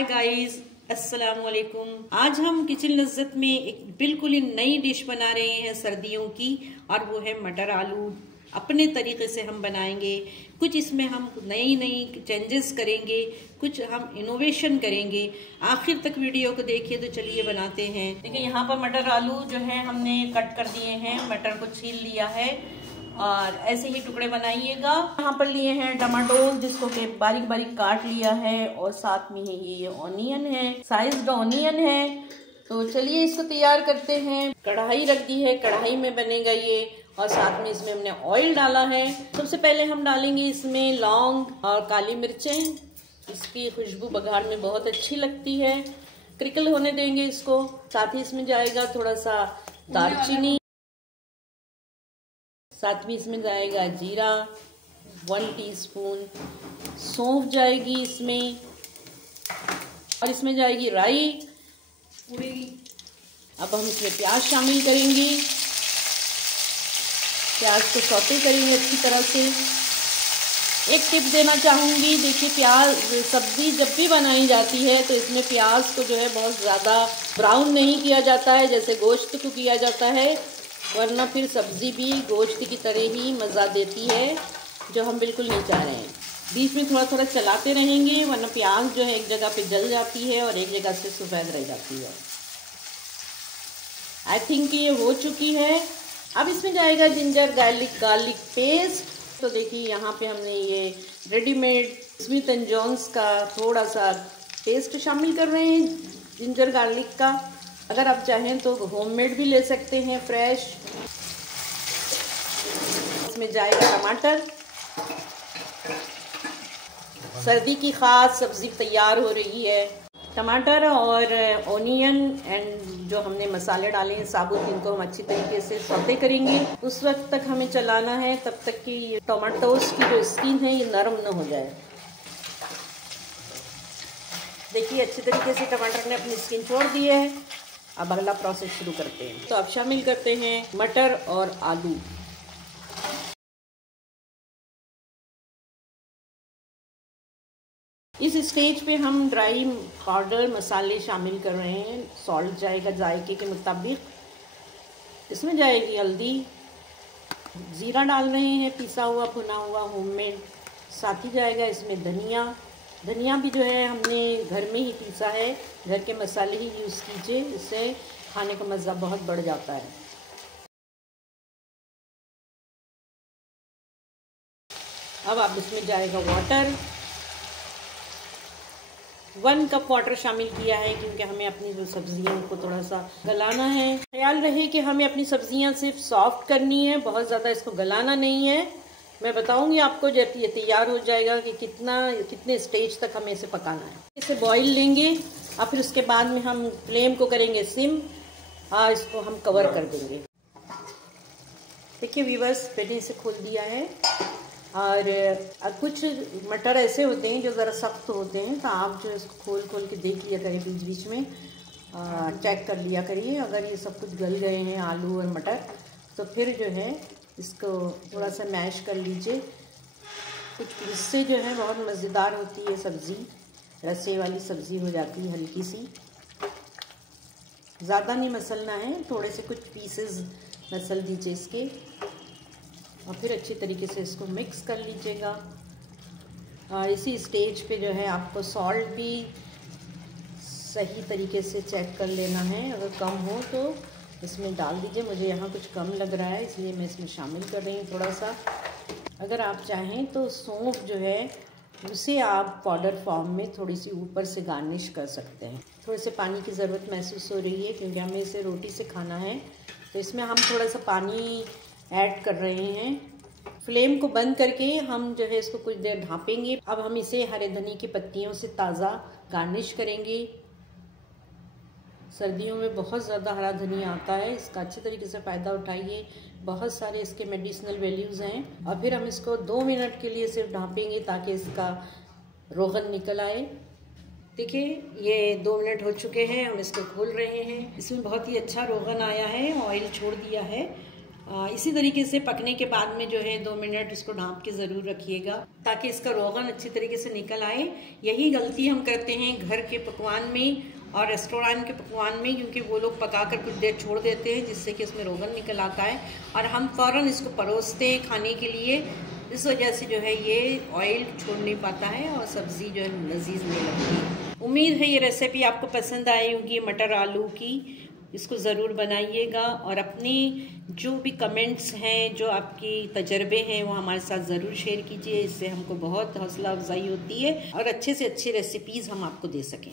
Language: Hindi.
हाय गाइस, अस्सलाम वालेकुम। आज हम किचन लज्जत में एक बिल्कुल ही नई डिश बना रहे हैं सर्दियों की, और वो है मटर आलू। अपने तरीके से हम बनाएंगे। कुछ इसमें हम नई नई चेंजेस करेंगे, कुछ हम इनोवेशन करेंगे। आखिर तक वीडियो को देखिए। तो चलिए बनाते हैं। देखिए यहाँ पर मटर आलू जो है हमने कट कर दिए हैं। मटर को छील लिया है और ऐसे ही टुकड़े बनाइएगा। यहाँ पर लिए हैं टमाटो, जिसको के बारीक बारीक काट लिया है, और साथ में है ये ऑनियन है, साइज्ड ऑनियन है। तो चलिए इसको तैयार करते हैं। कढ़ाई रख दी है, कढ़ाई में बनेगा ये, और साथ में इसमें हमने ऑयल डाला है। सबसे पहले हम डालेंगे इसमें लौंग और काली मिर्चें। इसकी खुशबू बघार में बहुत अच्छी लगती है। क्रिकल होने देंगे इसको। साथ ही इसमें जाएगा थोड़ा सा दालचीनी, साथ में इसमें जाएगा जीरा 1 टीस्पून, सौंफ जाएगी इसमें, और इसमें जाएगी राई। अब हम इसमें प्याज शामिल करेंगे। प्याज को सौते करेंगे अच्छी तरह से। एक टिप देना चाहूँगी, देखिए प्याज सब्जी जब भी बनाई जाती है तो इसमें प्याज को जो है बहुत ज़्यादा ब्राउन नहीं किया जाता है जैसे गोश्त को किया जाता है, वरना फिर सब्जी भी गोश्त की तरह ही मज़ा देती है, जो हम बिल्कुल नहीं चाह रहे हैं। बीच में थोड़ा थोड़ा चलाते रहेंगे, वरना प्याज जो है एक जगह पे जल जाती है और एक जगह से सफ़ेद रह जाती है। आई थिंक ये हो चुकी है। अब इसमें जाएगा जिंजर गार्लिक पेस्ट। तो देखिए यहाँ पे हमने ये रेडीमेड स्मिथ एंड जॉन्स का थोड़ा सा पेस्ट शामिल कर रहे हैं जिंजर गार्लिक का। अगर आप चाहें तो होममेड भी ले सकते हैं, फ्रेश। इसमें जाएगा टमाटर। सर्दी की खास सब्जी तैयार हो रही है। टमाटर और ऑनियन एंड जो हमने मसाले डाले हैं साबुत, इनको हम अच्छी तरीके से सौते करेंगे। उस वक्त तक हमें चलाना है तब तक कि टमाटोस की जो स्किन है ये नरम न हो जाए। देखिए अच्छी तरीके से टमाटर ने अपनी स्किन छोड़ दी है। अब अगला प्रोसेस शुरू करते हैं। तो अब शामिल करते हैं मटर और आलू। इस स्टेज पे हम ड्राई पाउडर मसाले शामिल कर रहे हैं। सॉल्ट जाएगा जायके के मुताबिक। इसमें जाएगी हल्दी, जीरा डाल रहे हैं पिसा हुआ भुना हुआ होममेड। साथ ही जाएगा इसमें धनिया। धनिया भी जो है हमने घर में ही पीसा है। घर के मसाले ही यूज़ कीजिए, इससे खाने का मज़ा बहुत बढ़ जाता है। अब आप इसमें जाएगा वाटर। 1 कप वाटर शामिल किया है, क्योंकि हमें अपनी जो सब्जियों को थोड़ा सा गलाना है। ख्याल रहे कि हमें अपनी सब्जियां सिर्फ सॉफ्ट करनी है, बहुत ज़्यादा इसको गलाना नहीं है। मैं बताऊंगी आपको जब ये तैयार हो जाएगा कि कितने स्टेज तक हमें इसे पकाना है। इसे बॉईल लेंगे, और फिर उसके बाद में हम फ्लेम को करेंगे सिम, और इसको हम कवर कर देंगे। देखिए व्यूअर्स, मैंने इसे खोल दिया है। और कुछ मटर ऐसे होते हैं जो ज़रा सख्त होते हैं, तो आप जो इसको खोल के देख लिया करिए, बीच बीच में चेक कर लिया करिए। अगर ये सब कुछ गल गए हैं आलू और मटर, तो फिर जो है इसको थोड़ा सा मैश कर लीजिए। कुछ इससे जो है बहुत मज़ेदार होती है सब्ज़ी, रसे वाली सब्ज़ी हो जाती है हल्की सी। ज़्यादा नहीं मसलना है, थोड़े से कुछ पीसेस मसल दीजिए इसके, और फिर अच्छी तरीके से इसको मिक्स कर लीजिएगा। और इसी स्टेज पे जो है आपको सॉल्ट भी सही तरीके से चेक कर लेना है। अगर कम हो तो इसमें डाल दीजिए। मुझे यहाँ कुछ कम लग रहा है, इसलिए मैं इसमें शामिल कर रही हूँ थोड़ा सा। अगर आप चाहें तो सौंफ जो है उसे आप पाउडर फॉर्म में थोड़ी सी ऊपर से गार्निश कर सकते हैं। थोड़े से पानी की ज़रूरत महसूस हो रही है, क्योंकि हमें इसे रोटी से खाना है, तो इसमें हम थोड़ा सा पानी ऐड कर रहे हैं। फ्लेम को बंद करके हम जो है इसको कुछ देर ढाँपेंगे। अब हम इसे हरे धनिया की पत्तियों से ताज़ा गार्निश करेंगे। सर्दियों में बहुत ज़्यादा हरा धनिया आता है, इसका अच्छे तरीके से फ़ायदा उठाइए। बहुत सारे इसके मेडिसिनल वैल्यूज़ हैं। और फिर हम इसको 2 मिनट के लिए सिर्फ ढाँपेंगे ताकि इसका रोगन निकल आए। देखिए ये 2 मिनट हो चुके हैं, हम इसको खोल रहे हैं। इसमें बहुत ही अच्छा रोगन आया है, ऑयल छोड़ दिया है, इसी तरीके से पकने के बाद में जो है 2 मिनट इसको ढाँप के ज़रूर रखिएगा ताकि इसका रोगन अच्छी तरीके से निकल आए। यही गलती हम करते हैं घर के पकवान में और रेस्टोरेंट के पकवान में, क्योंकि वो लोग पकाकर कुछ देर छोड़ देते हैं जिससे कि इसमें रोगन निकल आता है और हम फ़ौरन इसको परोसते हैं खाने के लिए। इस वजह से जो है ये ऑयल छोड़ नहीं पाता है और सब्ज़ी जो है लजीज नहीं लगती। उम्मीद है ये रेसिपी आपको पसंद आई होगी मटर आलू की। इसको ज़रूर बनाइएगा और अपनी जो भी कमेंट्स हैं, जो आपकी तजर्बे हैं, वो हमारे साथ ज़रूर शेयर कीजिए। इससे हमको बहुत हौसला अफजाई होती है और अच्छे से अच्छी रेसिपीज़ हम आपको दे सकें।